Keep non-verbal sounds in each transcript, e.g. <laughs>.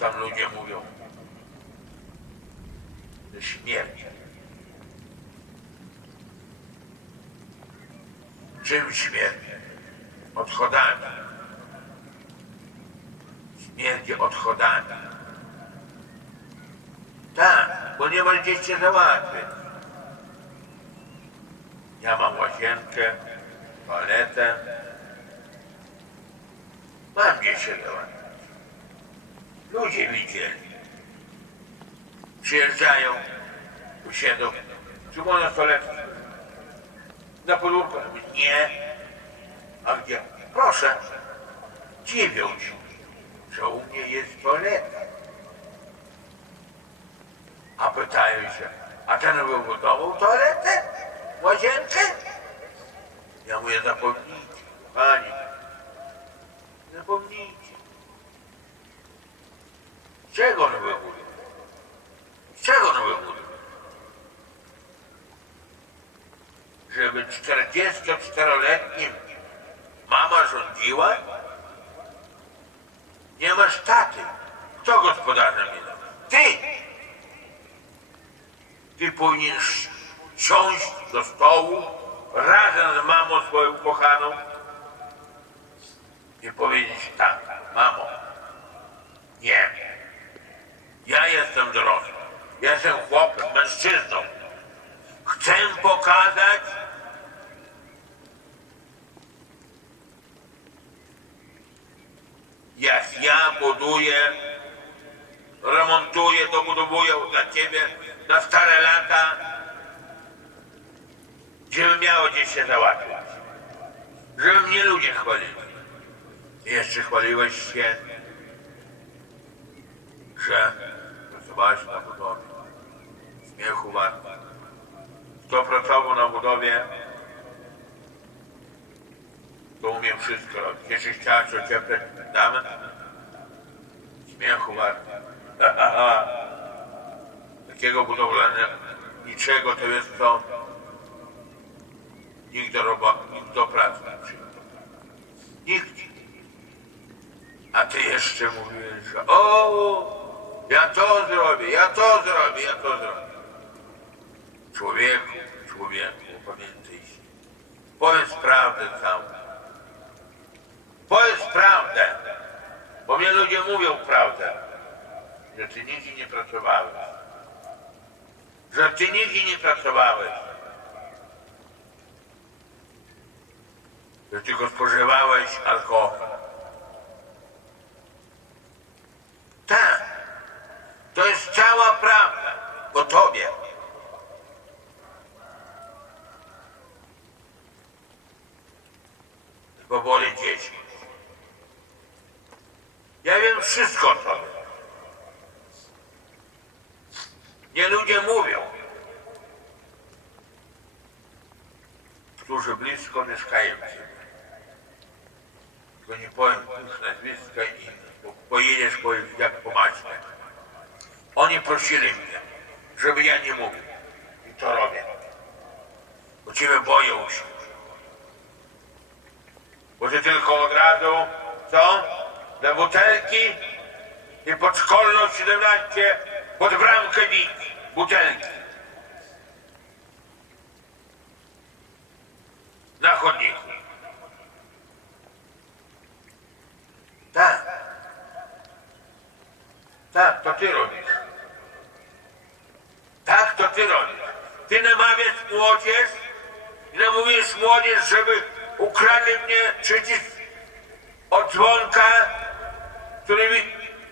tam ludzie mówią, śmierć. Czym śmierć? Odchodami. Śmierć odchodami. Tak, bo nie ma gdzieś się. Ja mam łazienkę, toaletę. Mam gdzie się załatwić. Ludzie widzieli. Przyjeżdżają, tu siedzą. Czy można toaletę? Na podwórku. Nie. A gdzie? Proszę. Się, że u mnie jest toaleta. A pytają się, a ten wybudował toaletę? Łazienkę? Ja mówię, zapomnijcie, pani. Zapomnijcie. Czego wybudował? Z czego on wybudował? Żeby 44-letnim mama rządziła? Nie masz taty. Kto gospodarzem jest? Ty! Ty powinieneś siąść do stołu razem z mamą swoją kochaną i powiedzieć tak, mamo, nie, ja jestem dorosły, ja jestem chłopem, mężczyzną, chcę pokazać, jak ja buduję, remontuję, dobudowuję dla ciebie na stare lata, żeby miało gdzieś się załatwić. Żeby mnie ludzie chwalili. Jeszcze chwaliłeś się, że pracowałeś na budowie. Śmiechu wart. Kto pracował na budowie, to umie wszystko robić. Jeśli chciałeś ociepleć damę, śmiechu wart. <laughs> Takiego budowlanego to jest to nikt do roboty, nikt do pracy nie przyjdzie. Nikt. A ty jeszcze mówisz, że o, ja to zrobię, ja to zrobię, ja to zrobię. Człowieku, człowieku, pamiętaj się. Powiedz prawdę całą. Powiedz prawdę, bo mnie ludzie mówią prawdę, że ty nigdzie nie pracowałeś. Że ty nigdzie nie pracowałeś. Że tylko spożywałeś alkohol. Tak. To jest cała prawda o tobie. Powoli dzieci. Ja wiem wszystko o tobie. Nie ludzie mówią, którzy blisko mieszkają ciebie. Tylko nie powiem ich nazwiska i pojedziesz powiesz jak po maśle. Oni prosili mnie, żeby ja nie mówił. I to robię. Bo ciebie boją się. Bo ty tylko od razu, co? Dla butelki i pod szkolną 17 pod bramkę bić butelki. Na chodniku. Tak. Tak, to ty robisz. Tak, to ty robisz. Ty namawiasz młodzież i namówisz młodzież, żeby ukradli mnie przycisk od dzwonka, który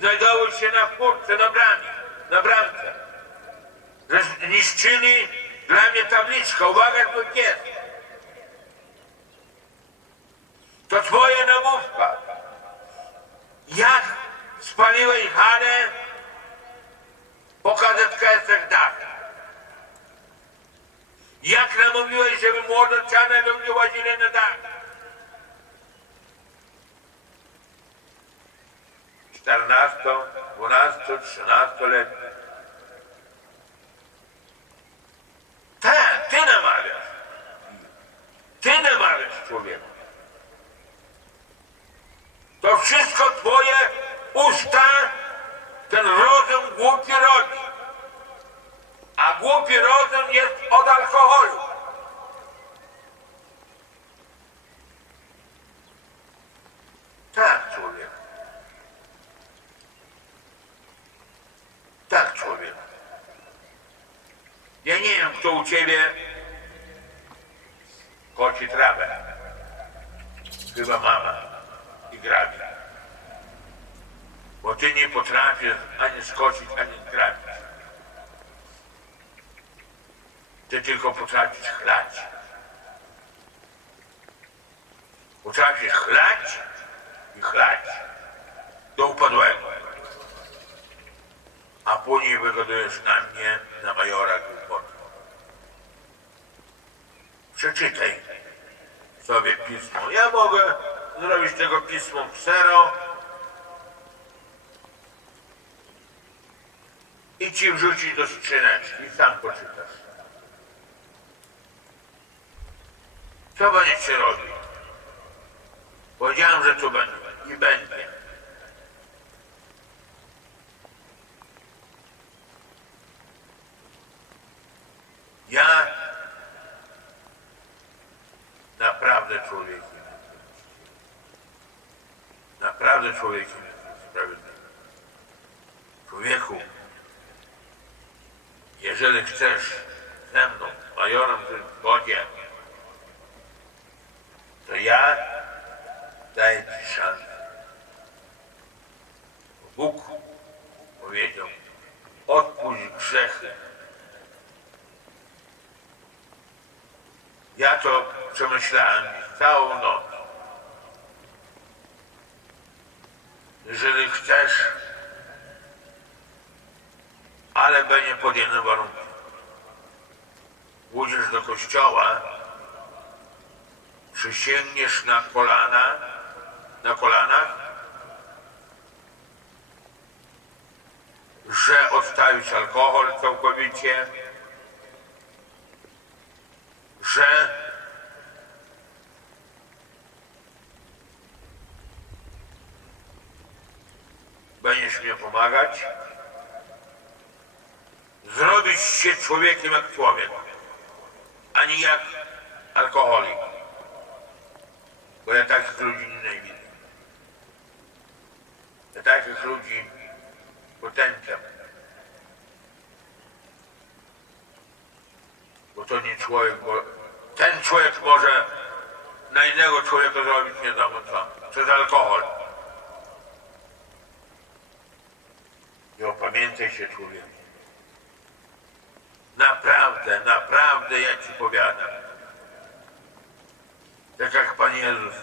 znajdował się na furtce, na bramie, na bramce. Zniszczyli dla mnie tabliczkę. Uwaga, tu jest. To twoja namówka. Jak spaliłeś halę po KZKS-ach dach? Jak namówiłeś, żeby młodociane do mnie łazili na dach? 14, 12, 13 lat. Tak, ty namawiasz. Ty namawiasz człowieka. To wszystko twoje usta alkoholu. Tak, człowiek. Tak, człowiek. Ja nie wiem, kto u ciebie koci trawę. Chyba mama i grabi. Bo ty nie potrafisz ani skocić, ani grabić. Ty tylko potrafisz chlać. Potrafisz chlać i chlać do upadłego. A później wygadujesz na mnie, na majora głupoty. Przeczytaj sobie pismo. Ja mogę zrobić tego pismo ksero i ci wrzucić do skrzyneczki sam poczytasz. Co będziecie robić? Powiedziałem, że tu będzie i będzie. Ja naprawdę człowiekiem. Naprawdę człowiekiem jestem sprawiedliwy. Człowieku, jeżeli chcesz ze mną, majorem zgodzie, to ja daję ci szansę. Bóg powiedział, odpuść grzechy. Ja to przemyślałem całą noc. Jeżeli chcesz, ale będzie pod jednym warunkiem. Pójdziesz do kościoła, przysięgniesz na kolana, na kolanach, że odstawisz alkohol całkowicie, że? Będziesz mnie pomagać, zrobić się człowiekiem jak człowiek, a nie jak alkoholik. Bo ja takich ludzi nienawidzę. Ja takich ludzi potępiam. Bo to nie człowiek, bo ten człowiek może na innego człowieka zrobić nie wiadomo co. Przez alkohol. I opamiętaj się człowieku. Naprawdę, naprawdę ja ci powiadam. Tak jak Pan Jezus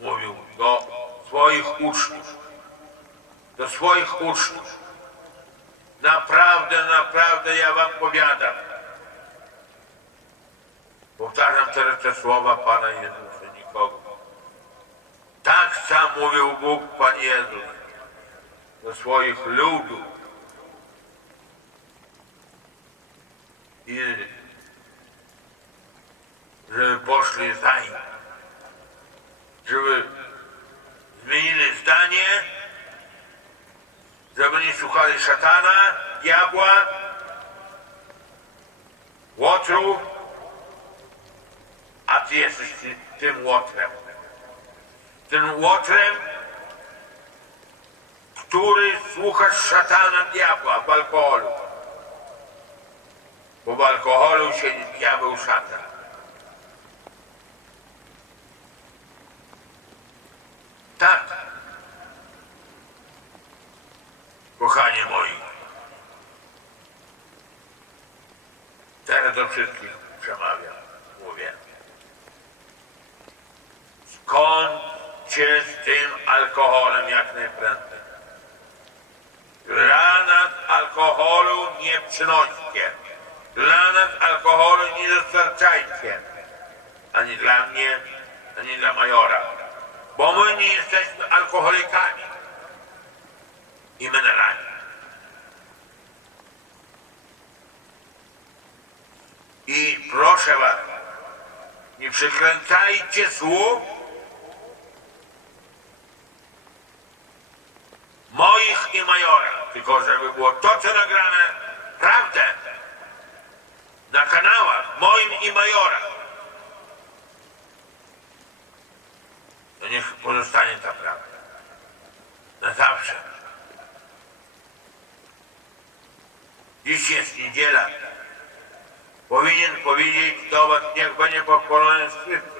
mówił do swoich uczniów. Do swoich uczniów. Naprawdę, naprawdę ja wam powiadam. Powtarzam teraz te słowa Pana Jezusa nikogo. Tak sam mówił Bóg, Pan Jezus, do swoich ludów. I żeby poszli za nim. Żeby zmienili zdanie, żeby nie słuchali szatana, diabła, łotrów, a ty jesteś ty, tym łotrem. Tym łotrem, który słuchasz szatana diabła w alkoholu. Bo w alkoholu siedzi diabeł szatan. Tak. Kochanie moi. Teraz do wszystkich przemawiam, mówię. Skończcie z tym alkoholem jak najprędzej. Dla nas alkoholu nie przynoście. Dla nas alkoholu nie dostarczajcie. Ani dla mnie, ani dla majora. Bo my nie jesteśmy alkoholikami. I mineralni. Was, nie przekręcajcie słów moich i majora, tylko żeby było to, co nagrane, prawdę. na kanałach moim i majora. To niech pozostanie ta prawda. Na zawsze. Dziś jest niedziela. Powinien powiedzieć do was, niech będzie pochwalony Chrystus.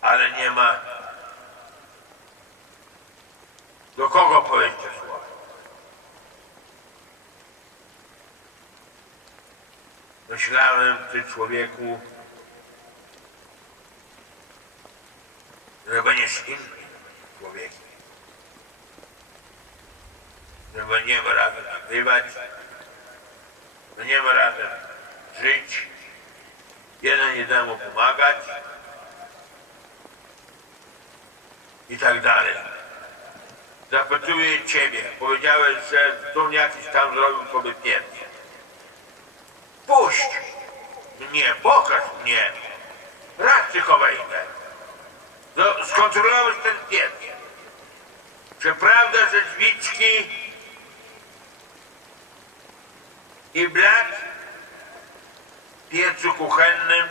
Ale nie ma do kogo powiedzieć te słowa. Myślałem, ty człowieku, że będziesz innym człowiekiem. Będziemy razem nagrywać, będziemy razem żyć, jeden jednemu pomagać i tak dalej. Zapytuję Ciebie, powiedziałeś, że tu jakiś tam zrobił sobie pięknie. Puść mnie, pokaż mnie. Raz tylko wejdę. No, Skontrolować ten piec. Czy prawda, że drzwiczki i blat w piecu kuchennym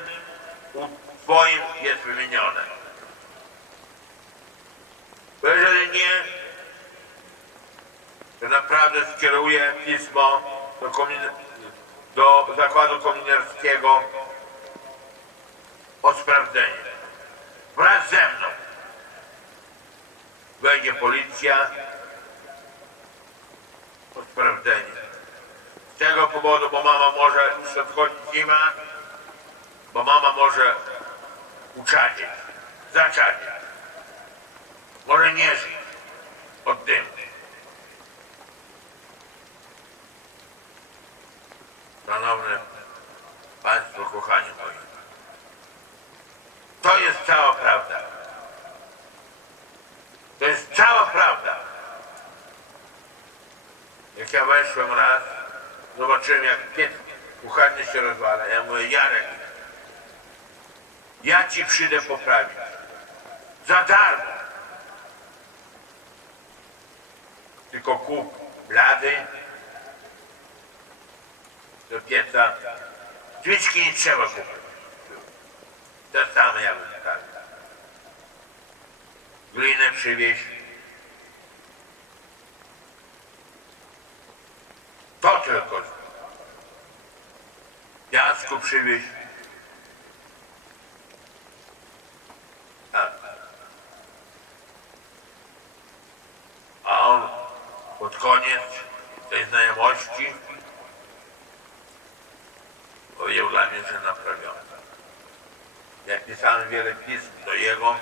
u Twoim jest wymienione? Bo jeżeli nie, to naprawdę skieruję pismo do, do zakładu kominerskiego o sprawdzenie. Wraz ze mną wejdzie policja o sprawdzenie. Z tego powodu, bo mama może już odchodzić zima, bo mama może uczadzić, zaczadzić. Może nie żyć od dymu. Szanowne Państwo, kochani moi. To jest cała prawda. To jest cała prawda. Jak ja weszłem raz, zobaczyłem jak piec kuchenny się rozwala. Ja mówię, Jarek, ja ci przyjdę poprawić. Za darmo. Tylko kup blady do pieca. Świeczki nie trzeba kupić. To same ja bym stawił. Glinę przywieźć. To tylko. Piasku przywieźć. Tak. A on pod koniec tej znajomości powiedział dla mnie, że naprawiony. Jak pisałem wiele pism do jego,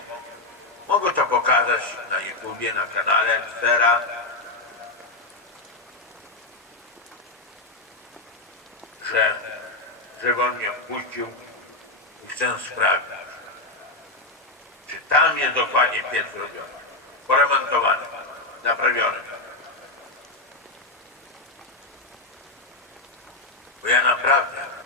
mogę to pokazać na YouTubie, na kanale Sfera. Że, żeby on mnie wpuścił i chcę sprawdzić, czy tam jest dokładnie piec robiony, poremontowany, naprawiony. Bo ja naprawdę